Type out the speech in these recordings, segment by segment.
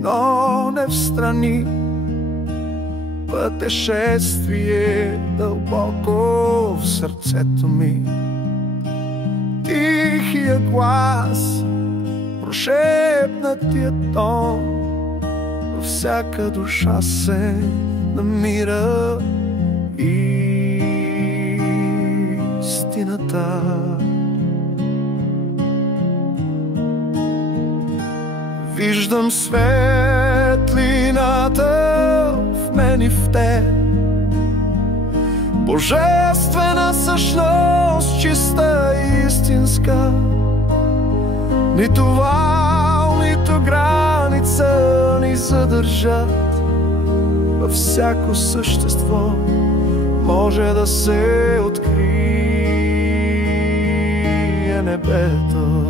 но не встрани. Пътешествие дълбоко в сърцето ми. Тихия глас, прошепнатия тон, във всяка душа се намира истината. Виждам светлината в мен и в теб, божествена същност, чиста и истинска. Нито вал, нито граница ни задържат. Във всяко същество може да се открие небето.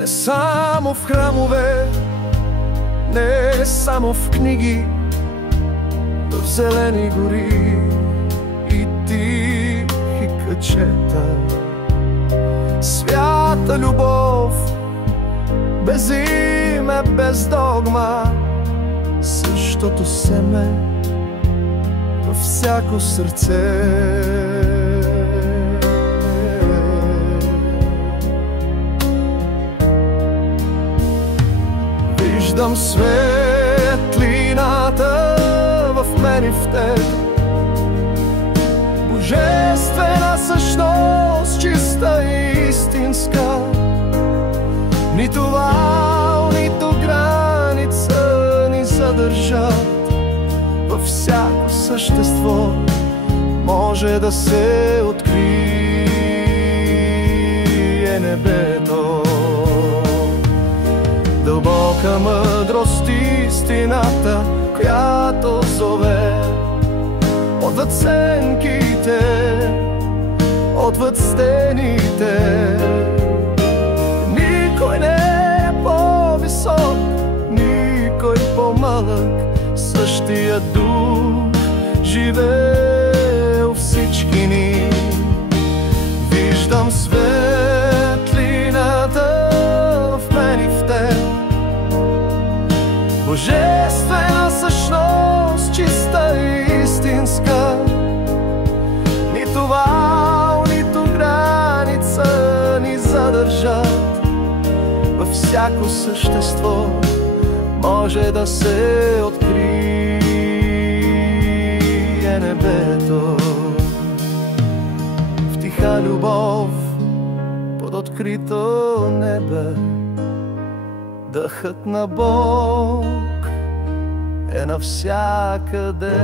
Не само в храмове, не само в книги, в зелени гори и тихи кътчета. Свята любов, без име, без догма, същото семе във всяко сърце. Виждам светлината в мен и в теб, божествена същност, чиста и истинска. Нито вал, нито граница ни задържат. Във всяко същество може да се открие небето. Дълбока мъдрост, истината, която зове отвъд сенките, отвъд стените. Никой не е по-висок, никой по-малък. Същия дух живее у всички ни. Виждам светлината в мен и в теб, божествена същност, чиста и истинска. Нито вал, нито граница ни задържат. Във всяко същество може да се открие небето. В тиха любов под открито небе, дъхът на Бог е навсякъде.